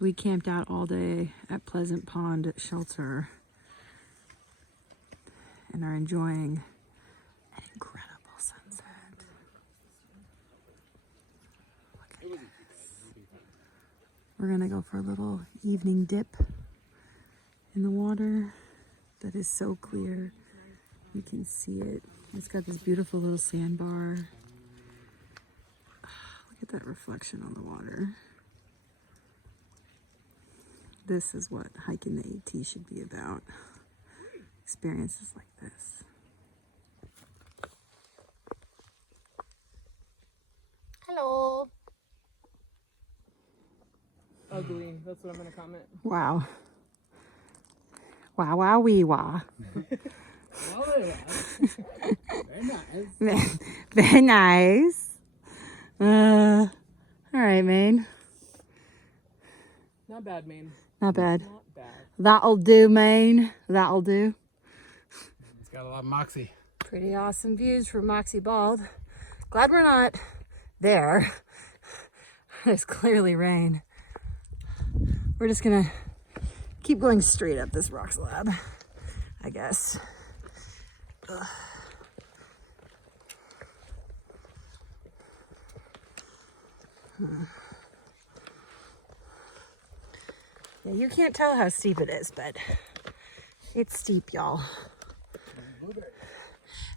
So we camped out all day at Pleasant Pond Shelter and are enjoying an incredible sunset. Look at this. We're gonna go for a little evening dip in the water that is so clear. You can see it. It's got this beautiful little sandbar. Look at that reflection on the water. This is what hiking the AT should be about. Experiences like this. Hello. Ugly. That's what I'm gonna comment. Wow. Wow, wow, wee, wah. Very nice. Very nice. All right, Maine. Not bad, Maine. Not bad. Not bad. That'll do, Maine. That'll do. It's got a lot of moxie. Pretty awesome views from Moxie Bald. Glad we're not there. It's clearly rain. We're just gonna keep going straight up this rock slab, I guess. Ugh. Yeah, you can't tell how steep it is, but it's steep, y'all.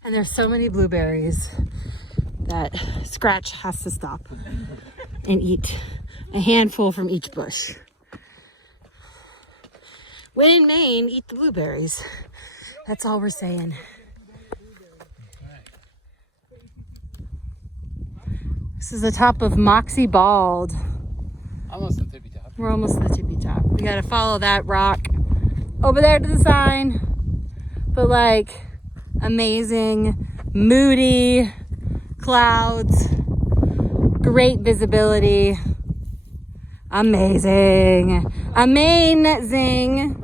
And there's so many blueberries that Scratch has to stop and eat a handful from each bush. When in Maine, eat the blueberries. That's all we're saying. This is the top of Moxie Bald. Almost the tippy top. We're almost to the tippy top. We gotta follow that rock over there to the sign. But like amazing, moody clouds, great visibility. Amazing. Amazing.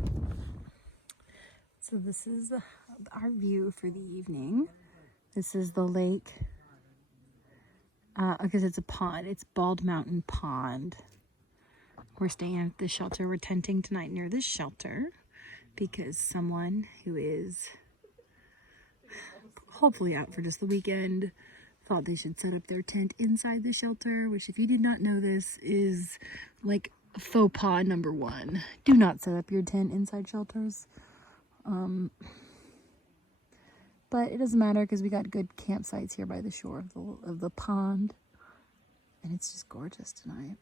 So this is our view for the evening. This is the lake. Because it's a pond. It's Bald Mountain Pond. We're staying at the shelter. We're tenting tonight near this shelter because someone who is hopefully out for just the weekend thought they should set up their tent inside the shelter, which, if you did not know this, is like faux pas number one. Do not set up your tent inside shelters. But it doesn't matter because we got good campsites here by the shore of the pond. And it's just gorgeous tonight.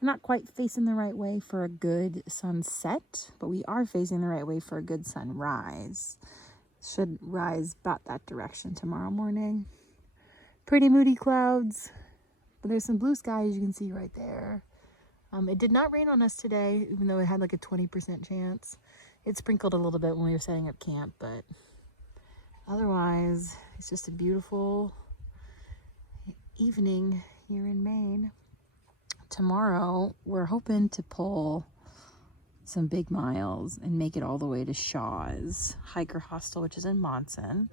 We're not quite facing the right way for a good sunset, but we are facing the right way for a good sunrise. Should rise about that direction tomorrow morning. Pretty moody clouds, but there's some blue sky, as you can see right there. It did not rain on us today, even though it had like a 20% chance. It sprinkled a little bit when we were setting up camp, but otherwise, it's just a beautiful evening here in Maine. Tomorrow, we're hoping to pull some big miles and make it all the way to Shaw's Hiker Hostel, which is in Monson.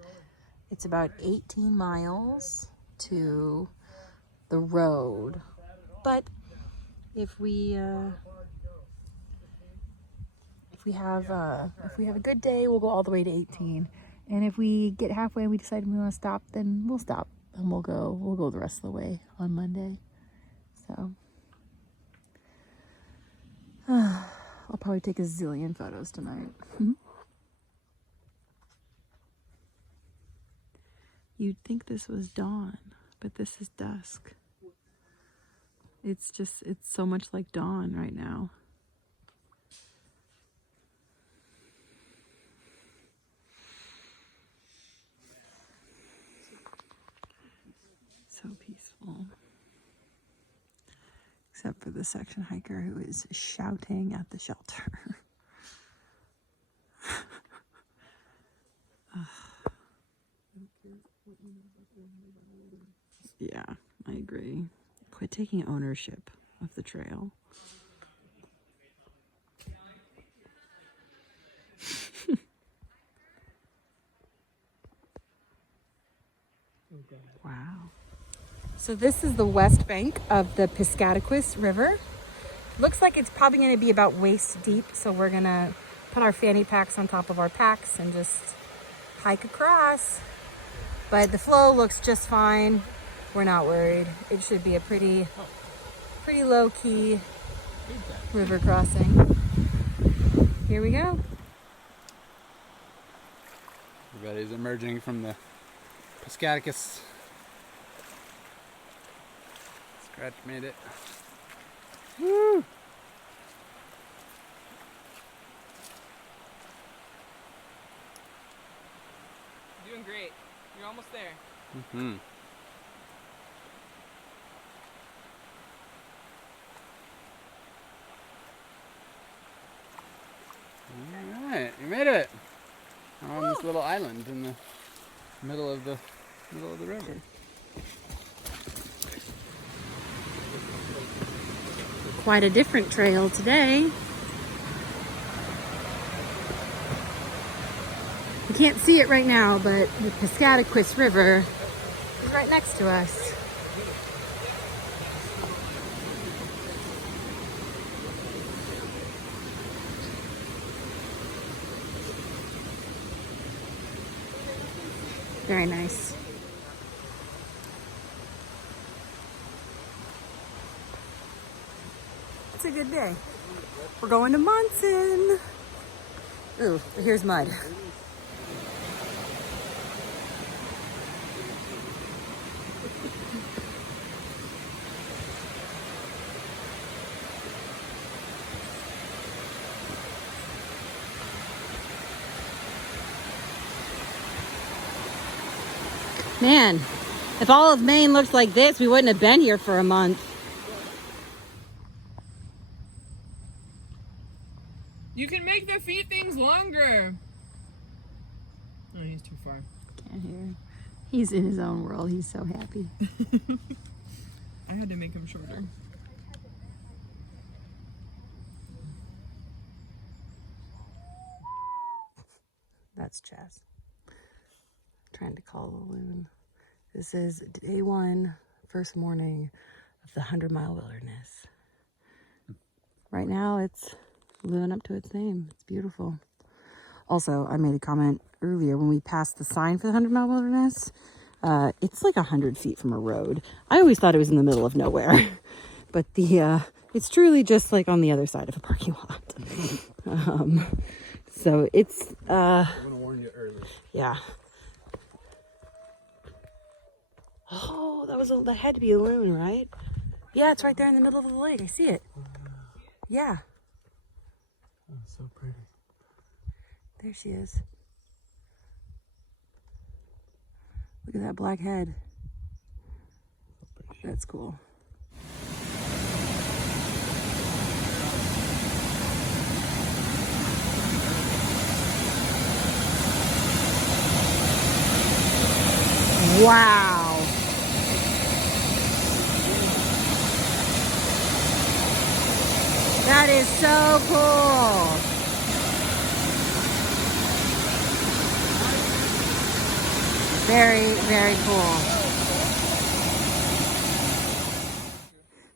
It's about 18 miles to the road, but if we have a good day, we'll go all the way to 18. And if we get halfway and we decide we want to stop, then we'll stop and we'll go the rest of the way on Monday. So I'll probably take a zillion photos tonight. You'd think this was dawn, but this is dusk. It's so much like dawn right now. So peaceful. Except for the section hiker who is shouting at the shelter. Yeah, I agree. Quit taking ownership of the trail. Wow. So this is the west bank of the Piscataquis River. Looks like it's probably going to be about waist deep, so we're going to put our fanny packs on top of our packs and just hike across. But the flow looks just fine. We're not worried. It should be a pretty low-key river crossing. Here we go. Everybody's emerging from the Piscaticus. Scratch made it. Woo! Doing great. You're almost there. Mm-hmm. All right, you made it. I'm on this little island in the middle of the river. Quite a different trail today. You can't see it right now, but the Piscaticus River is right next to us. Very nice. It's a good day. We're going to Monson. Ooh, here's mud. Man, if all of Maine looked like this, we wouldn't have been here for a month. You can make the feet things longer. Oh, he's too far. Can't hear. He's in his own world. He's so happy. I had to make him shorter. That's Chaz. Trying to call the loon. This is day one, first morning of the 100-mile wilderness. Right now, it's living up to its name. It's beautiful. Also, I made a comment earlier when we passed the sign for the 100-mile wilderness. It's like 100 feet from a road. I always thought it was in the middle of nowhere, but it's truly just like on the other side of a parking lot. So it's I'm gonna warn you early. yeah. Oh, that had to be a loon, right? Yeah, it's right there in the middle of the lake. I see it. Yeah. Oh, so pretty. There she is. Look at that black head. So pretty. That's cool. Wow. That is so cool. Very, very cool.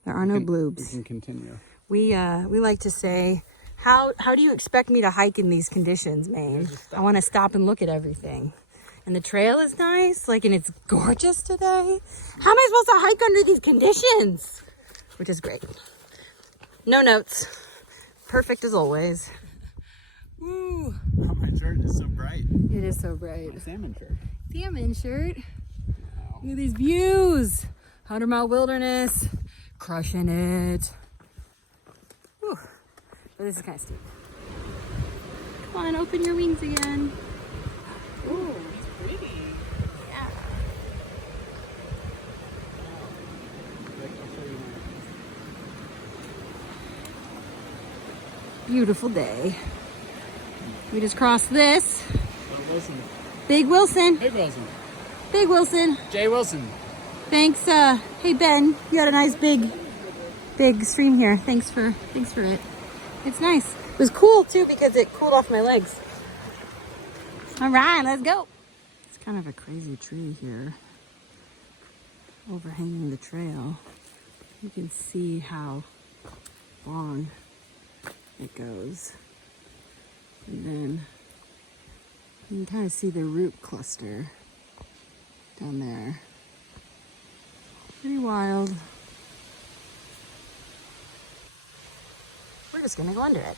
There are no We bloobs. can continue. We like to say, how do you expect me to hike in these conditions, Maine? I want to stop and look at everything. And the trail is nice, and it's gorgeous today. How am I supposed to hike under these conditions? Which is great. No notes. Perfect as always. Woo! Oh, my shirt is so bright. It is so bright. My salmon shirt. Salmon shirt. Wow. Look at these views. 100-mile wilderness. Crushing it. Whew. But this is kind of steep. Come on, open your wings again. Ooh, he's pretty. Yeah. Beautiful day. We just crossed this. Wilson. Big Wilson. Hey, Wilson. Big Wilson. Jay Wilson. Thanks. Hey Ben, you had a nice big stream here. Thanks for it. It's nice. It was cool too because it cooled off my legs. All right, let's go. It's kind of a crazy tree here, overhanging the trail. You can see how long it goes. And then you can kind of see the root cluster down there. Pretty wild. We're just gonna go under it.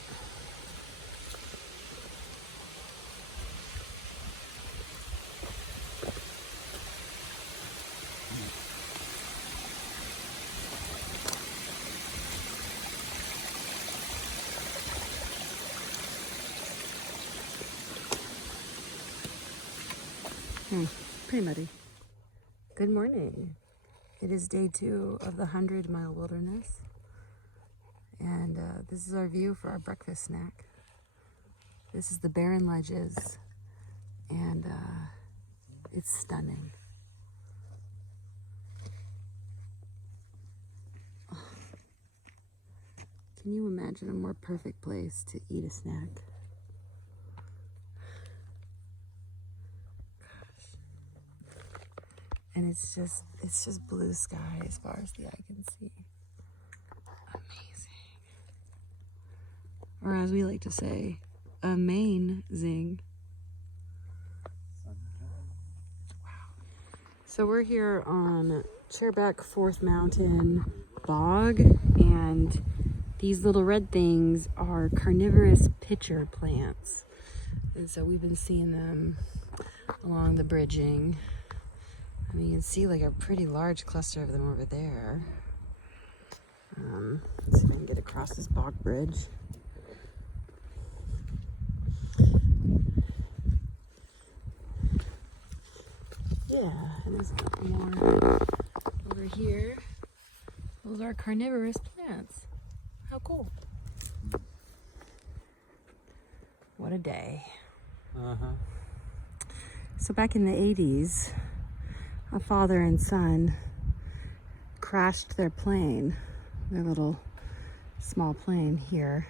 Pretty muddy. Good morning. It is day 2 of the 100-mile wilderness. And this is our view for our breakfast snack. This is the barren ledges. And it's stunning. Oh. Can you imagine a more perfect place to eat a snack? And it's just blue sky as far as the eye can see. Amazing. Or as we like to say, a Maine zing. Wow. So we're here on Chairback 4th Mountain Bog, and these little red things are carnivorous pitcher plants. And so we've been seeing them along the bridging. I mean, you can see like a pretty large cluster of them over there. Let's see if I can get across this bog bridge. Yeah, and there's a couple more over here. Those are carnivorous plants. How cool. What a day. Uh-huh. So back in the 80s, a father and son crashed their plane, their little small plane here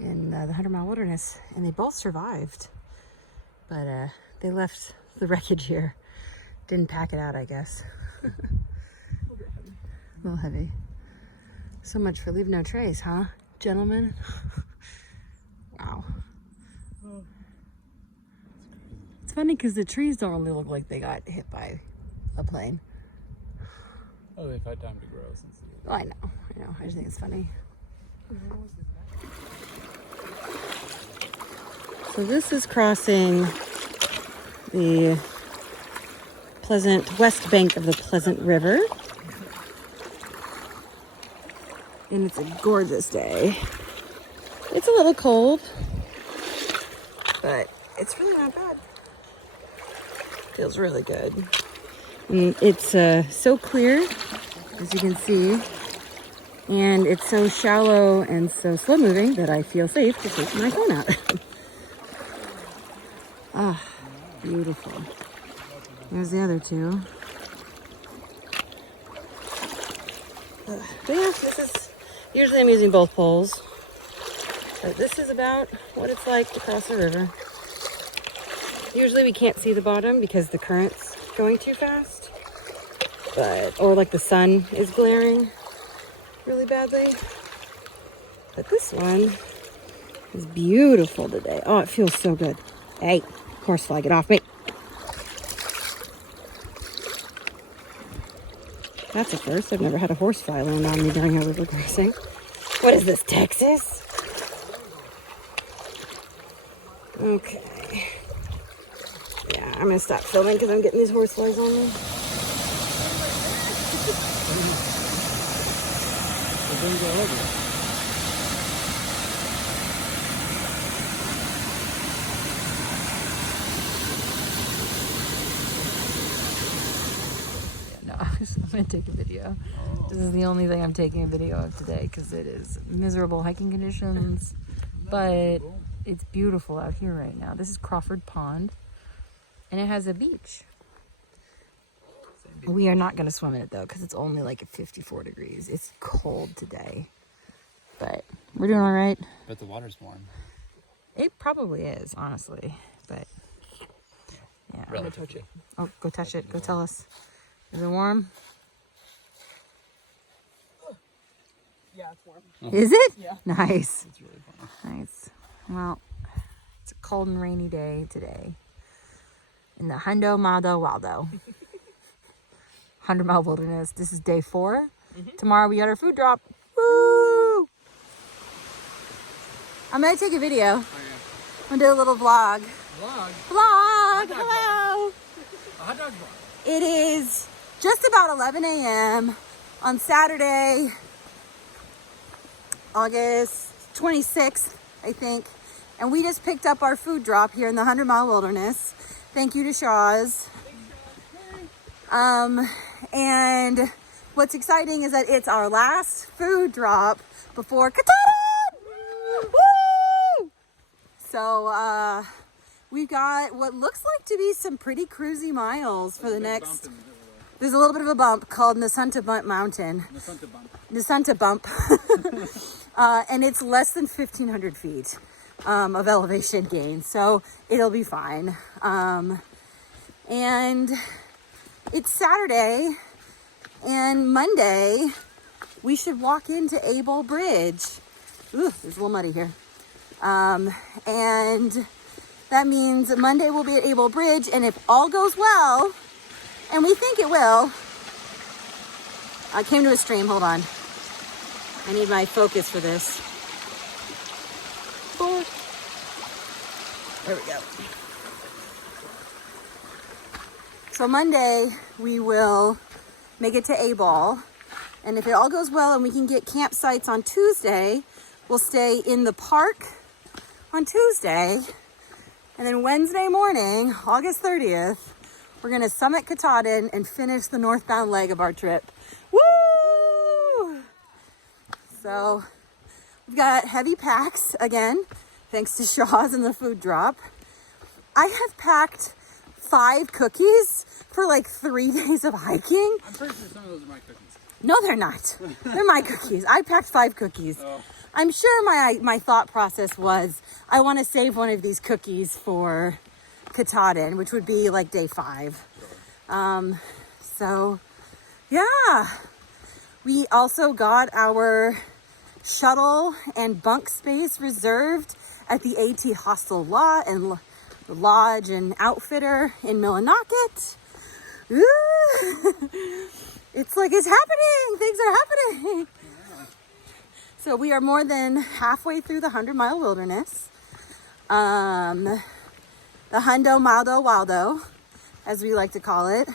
in the 100-mile wilderness, and they both survived. But they left the wreckage here. Didn't pack it out, I guess. A little heavy. So much for leave no trace, huh, gentlemen? Wow. It's funny because the trees don't really look like they got hit by a plane. Oh, they've had time to grow since the... Oh, I know. I just think it's funny. So this is crossing the west bank of the Pleasant River. And it's a gorgeous day. It's a little cold, but it's really not bad. Feels really good. And it's so clear, as you can see, and it's so shallow and so slow moving that I feel safe to take my phone out. Ah, beautiful. There's the other two. But yeah, this is, usually I'm using both poles, but this is about what it's like to cross a river. Usually we can't see the bottom because the current's going too fast, or like the sun is glaring really badly. But this one is beautiful today. Oh, it feels so good. Hey, horsefly, get off me. That's a first. I've never had a horsefly land on me during a river crossing. What is this, Texas? Okay. Yeah, I'm gonna stop filming because I'm getting these horseflies on me. No, I'm gonna take a video. This is the only thing I'm taking a video of today because it is miserable hiking conditions, but it's beautiful out here right now. This is Crawford Pond, and it has a beach. We are not going to swim in it though because it's only like 54 degrees. It's cold today, but we're doing all right. But the water's warm. It probably is, honestly, but yeah. Really touch it. Oh, go touch it. Go tell us. Is it warm? Yeah, it's warm. Is it? Yeah. Nice. It's really fun. Nice. Well, it's a cold and rainy day today in the Hundo Maldo Waldo 100-mile wilderness. This is day 4. Tomorrow we got our food drop. Woo! I'm gonna take a video. Oh, I'm gonna do a little vlog. yeah. Vlog. Vlog! dog Hello! A hot dog vlog. It is just about 11 a.m. on Saturday, August 26th, I think. And we just picked up our food drop here in the 100-mile wilderness. Thank you to Shaw's. And what's exciting is that it's our last food drop before Katahdin! Woo! So we've got what looks like to be some pretty cruisy miles for the next. There's a little bit of a bump called Nasanta Bump Mountain. Nasanta Bump. And it's less than 1,500 feet of elevation gain, so it'll be fine. And it's Saturday, and Monday we should walk into Able Bridge. Ooh, there's a little muddy here. And that means Monday we'll be at Able Bridge, and if all goes well, and we think it will. I came to a stream, hold on. I need my focus for this. There we go. So Monday, we will make it to A-Ball. And if it all goes well and we can get campsites on Tuesday, we'll stay in the park on Tuesday. And then Wednesday morning, August 30th, we're gonna summit Katahdin and finish the northbound leg of our trip. Woo! So we've got heavy packs again, thanks to Shaw's and the food drop. I have packed 5 cookies for like 3 days of hiking. I'm pretty sure some of those are my cookies. No, they're not. They're my cookies. I packed 5 cookies. Oh. I'm sure my thought process was I want to save one of these cookies for Katahdin, which would be like day 5. So yeah, we also got our shuttle and bunk space reserved at the AT Hostel Lodge and Outfitter in Millinocket. It's like it's happening. Things are happening. Yeah. So we are more than halfway through the 100-mile wilderness. The Hundo Maldo Waldo, as we like to call it.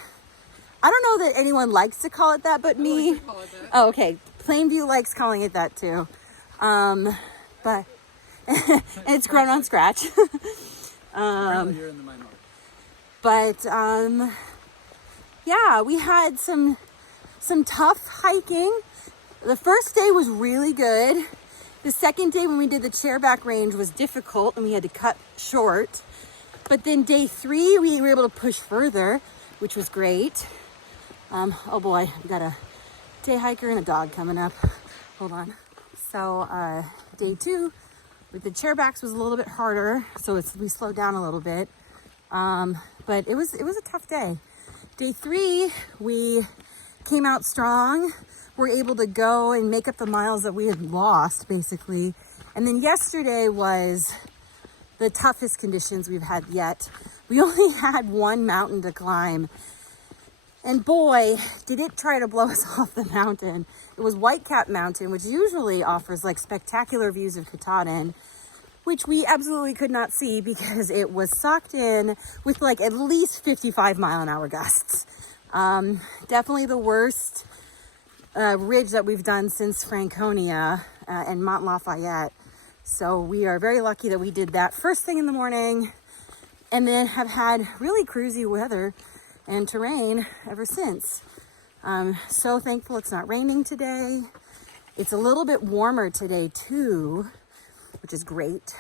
I don't know that anyone likes to call it that but me. Like to call it that. Oh, okay. Plainview likes calling it that too. But and it's grown on scratch. Apparently you're in the minority. But yeah, we had some tough hiking. The first day was really good. The second day when we did the Chairback range was difficult and we had to cut short. But then day 3 we were able to push further, which was great. Oh boy, we got a day hiker and a dog coming up. Hold on. So day 2 with the Chairbacks was a little bit harder, so we slowed down a little bit. But it was a tough day. Day 3 we came out strong. We're able to go and make up the miles that we had lost, basically. And then yesterday was the toughest conditions we've had yet. We only had 1 mountain to climb. And boy, did it try to blow us off the mountain. It was Whitecap Mountain, which usually offers like spectacular views of Katahdin, which we absolutely could not see because it was socked in with like at least 55-mile-an-hour gusts. Definitely the worst ridge that we've done since Franconia and Mont Lafayette. So we are very lucky that we did that first thing in the morning and then have had really cruisy weather and terrain ever since. So thankful it's not raining today. It's a little bit warmer today too, which is great.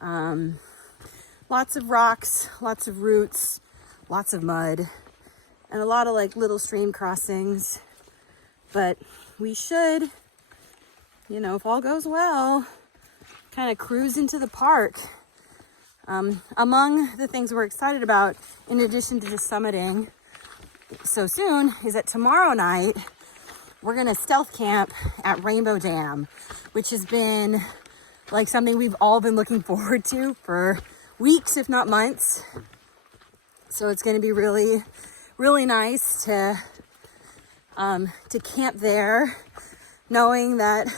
Lots of rocks, lots of roots, lots of mud, and a lot of like little stream crossings. But we should, you know, if all goes well, kind of cruise into the park. Among the things we're excited about, in addition to just summiting so soon, is that tomorrow night we're gonna stealth camp at Rainbow Dam, which has been like something we've all been looking forward to for weeks, if not months. So it's gonna be really, really nice to camp there, knowing that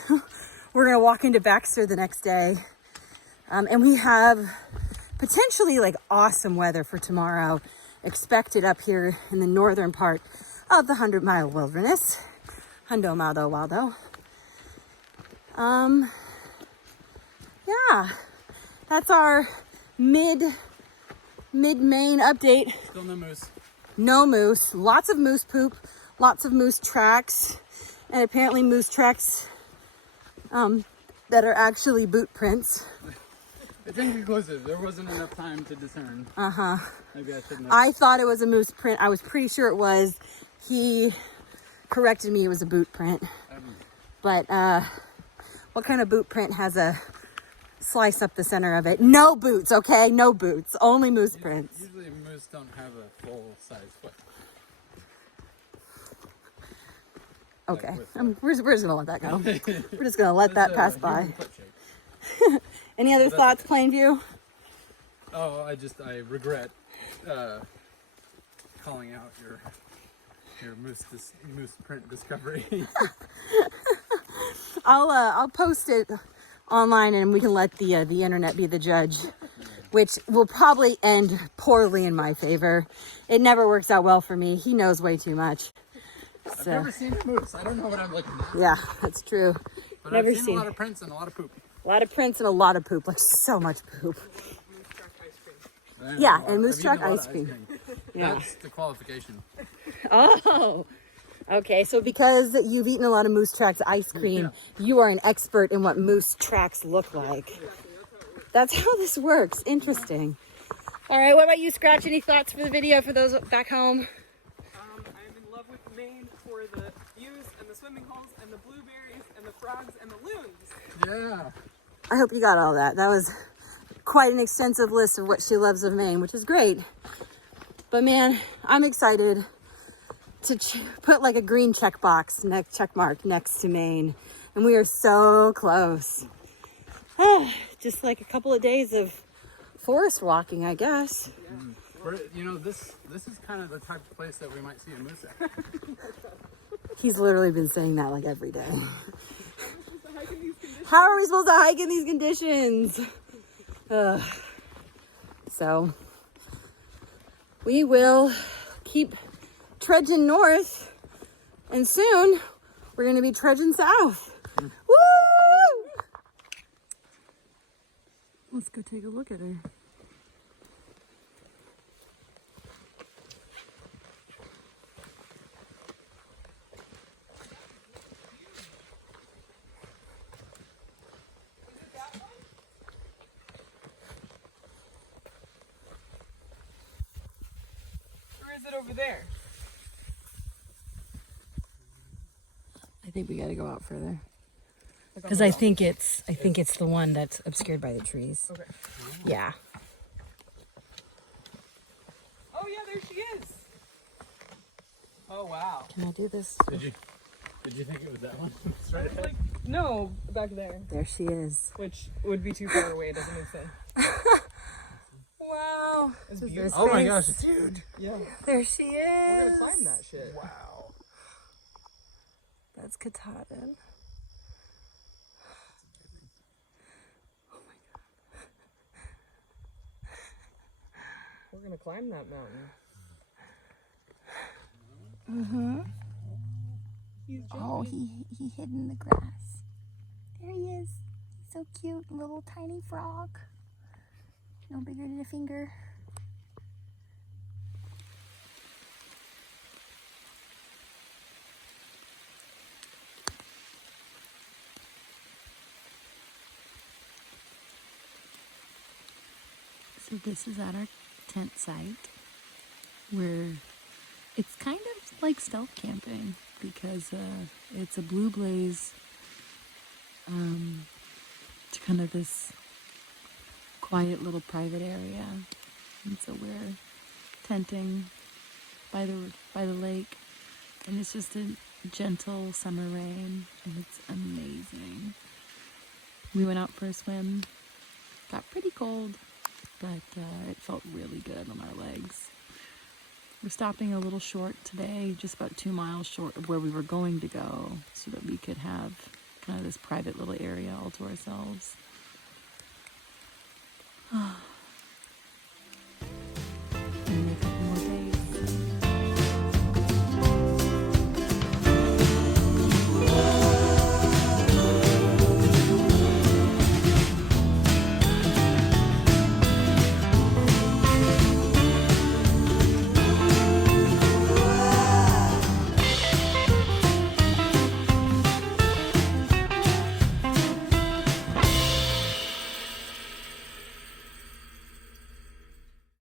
we're gonna walk into Baxter the next day. And we have potentially like awesome weather for tomorrow expected up here in the northern part of the 100-mile wilderness. Hundo Maldo Waldo. Yeah, that's our mid Maine update. Still no moose. No moose. Lots of moose poop. Lots of moose tracks. And apparently moose tracks that are actually boot prints. It's inconclusive. There wasn't enough time to discern. Uh-huh. Maybe I shouldn't have. I thought it was a moose print. I was pretty sure it was. He corrected me, it was a boot print. But what kind of boot print has a slice up the center of it? No boots, okay? No boots. Only moose prints. Usually moose don't have a full-size foot. Okay. Like We're just going to let that go. We're just going to let that pass by. Human foot shape. Any other thoughts, Plainview? Oh, I regret calling out your moose print discovery. I'll post it online and we can let the internet be the judge, which will probably end poorly in my favor. It never works out well for me. He knows way too much. I've never seen a moose. I don't know what I'm looking at. Yeah, that's true. But Never I've seen seen a lot of prints and a lot of poop. a lot of prints and a lot of poop, like so much poop. And Yeah, a lot- and moose I've track eaten a lot ice of cream. Yeah. That's the qualification. Oh, okay. So because you've eaten a lot of Moose Tracks ice cream, you are an expert in what Moose Tracks look like. That's how this works. Interesting. All right. What about you, Scratch? Any thoughts for the video for those back home? I'm in love with Maine for the views and the swimming holes and the blueberries and the frogs and the loons. Yeah. I hope you got all that. That was quite an extensive list of what she loves of Maine, which is great. But man, I'm excited to put like a green check mark next to Maine. And we are so close. Just like a couple of days of forest walking, I guess. You know, this is kind of the type of place that we might see a moose at. He's literally been saying that like every day. How are we supposed to hike in these conditions? So we will keep trudging north, and soon we're going to be trudging south. Woo! Let's go take a look at her. Or is it over there? I think we got to go out further. Because I think it's the one that's obscured by the trees. Okay. Yeah. Oh yeah, there she is. Oh wow. Can I do this? Did you think it was that one? It's right ahead. Like no, back there, There she is. which would be too far away. Doesn't make sense. Wow. It's There's beautiful. Oh my space. gosh, it's huge. Yeah. There she is. We're gonna climb that shit. Wow. That's Katahdin. We're gonna climb that mountain. Mm-hmm. He's Oh, he hid in the grass. There he is. He's so cute, little tiny frog. No bigger than a finger. So this is at our tent site where it's kind of like stealth camping because it's a blue blaze to kind of this quiet little private area, and so we're tenting by the lake, and it's just a gentle summer rain, and it's amazing. We went out for a swim. Got pretty cold, but it felt really good on our legs. We're stopping a little short today, just about 2 miles short of where we were going to go, so that we could have kind of this private little area all to ourselves.